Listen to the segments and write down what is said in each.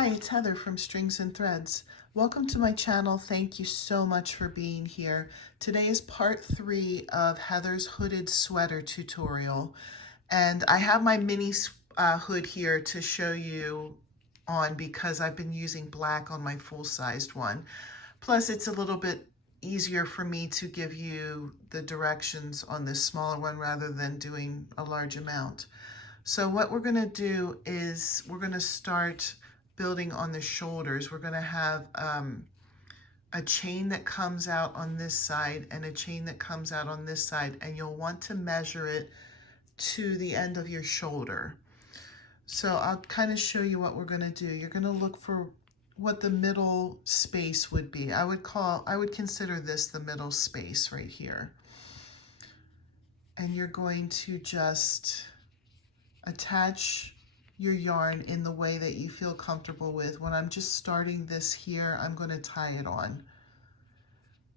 Hi, it's Heather from Strings and Threads. Welcome to my channel. Thank you so much for being here. Today is part 3 of Heather's hooded sweater tutorial. And I have my mini hood here to show you on because I've been using black on my full-sized one. Plus, it's a little bit easier for me to give you the directions on this smaller one rather than doing a large amount. So what we're going to do is we're going to start building on the shoulders. We're going to have a chain that comes out on this side and a chain that comes out on this side, and you'll want to measure it to the end of your shoulder. So I'll kind of show you what we're going to do. You're going to look for what the middle space would be. I would consider this the middle space right here. And you're going to just attach your yarn in the way that you feel comfortable with. When I'm just starting this here, I'm going to tie it on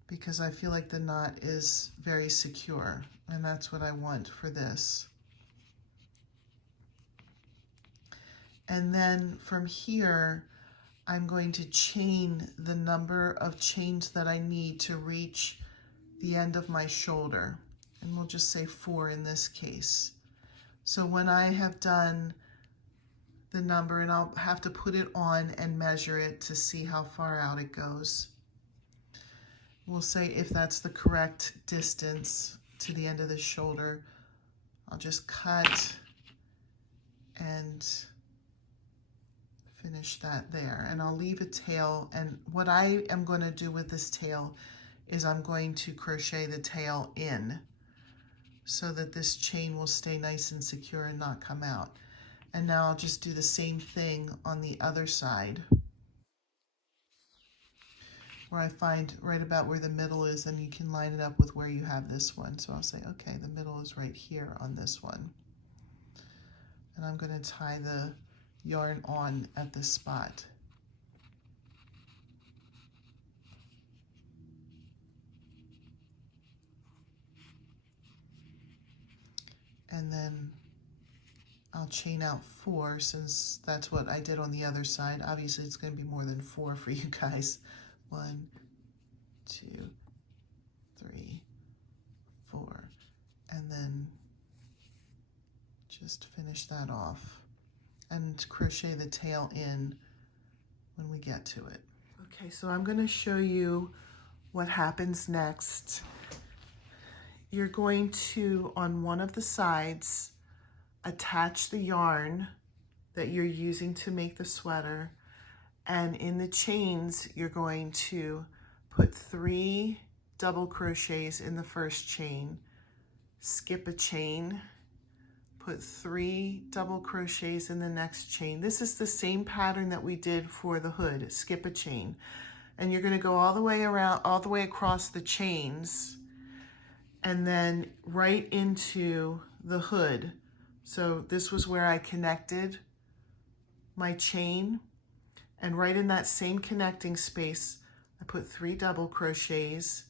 because I feel like the knot is very secure, and that's what I want for this. And then from here, I'm going to chain the number of chains that I need to reach the end of my shoulder. And we'll just say 4 in this case. So when I have done the number, and I'll have to put it on and measure it to see how far out it goes. We'll say if that's the correct distance to the end of the shoulder. I'll just cut and finish that there. And I'll leave a tail. And what I am going to do with this tail is I'm going to crochet the tail in so that this chain will stay nice and secure and not come out. And now I'll just do the same thing on the other side, where I find right about where the middle is, and you can line it up with where you have this one. So I'll say, okay, the middle is right here on this one. And I'm going to tie the yarn on at this spot. And then I'll chain out 4 since that's what I did on the other side. Obviously, it's going to be more than 4 for you guys. 1, 2, 3, 4. And then just finish that off and crochet the tail in when we get to it. Okay, so I'm going to show you what happens next. You're going to, on one of the sides, attach the yarn that you're using to make the sweater, and in the chains you're going to put 3 double crochets in the first chain, skip a chain, put 3 double crochets in the next chain. This is the same pattern that we did for the hood, skip a chain. And you're going to go all the way around, all the way across the chains, and then right into the hood. So this was where I connected my chain, and right in that same connecting space, I put 3 double crochets,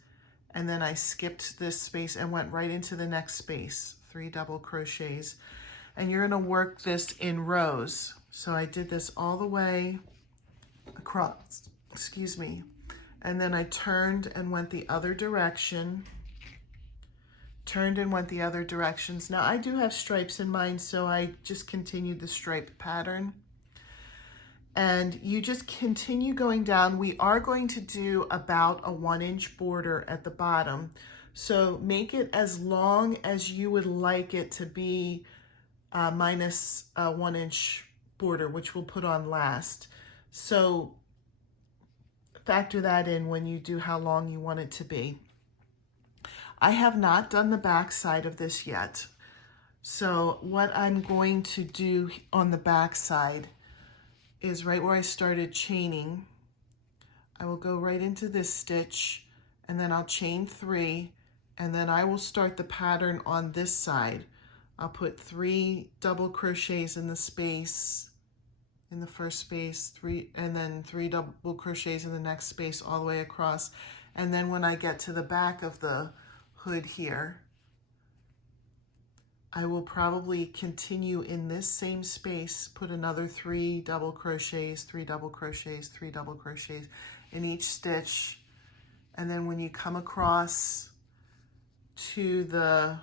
and then I skipped this space and went right into the next space, 3 double crochets. And you're gonna work this in rows. So I did this all the way across, excuse me, and then I turned and went the other direction. Turned and went the other directions. Now I do have stripes in mine, so I just continued the stripe pattern. And you just continue going down. We are going to do about a 1-inch border at the bottom. So make it as long as you would like it to be, minus a 1-inch border, which we'll put on last. So factor that in when you do how long you want it to be. I have not done the back side of this yet. So what I'm going to do on the back side is right where I started chaining. I will go right into this stitch, and then I'll chain 3, and then I will start the pattern on this side. I'll put 3 double crochets in the space, in the first space, 3, and then 3 double crochets in the next space all the way across. And then when I get to the back of the hood here, I will probably continue in this same space, put another 3 double crochets, 3 double crochets, 3 double crochets in each stitch. And then when you come across to the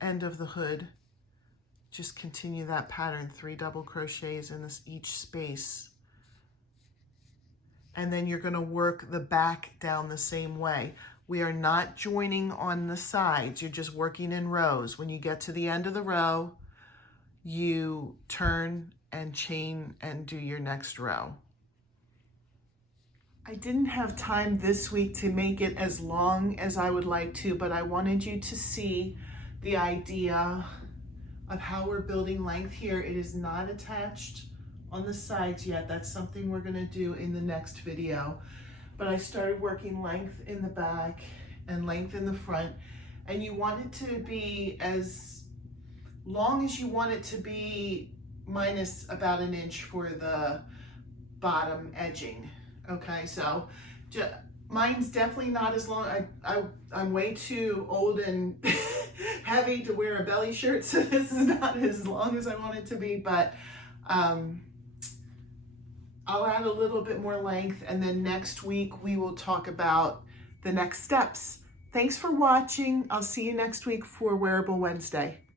end of the hood, just continue that pattern, 3 double crochets in each space. And then you're going to work the back down the same way. We are not joining on the sides. You're just working in rows. When you get to the end of the row, you turn and chain and do your next row. I didn't have time this week to make it as long as I would like to, but I wanted you to see the idea of how we're building length here. It is not attached on the sides yet. That's something we're gonna do in the next video. But I started working length in the back and length in the front, and you want it to be as long as you want it to be, minus about an inch for the bottom edging. Okay, so mine's definitely not as long. I'm way too old and heavy to wear a belly shirt, so this is not as long as I want it to be, but I'll add a little bit more length, and then next week we will talk about the next steps. Thanks for watching. I'll see you next week for Wearable Wednesday.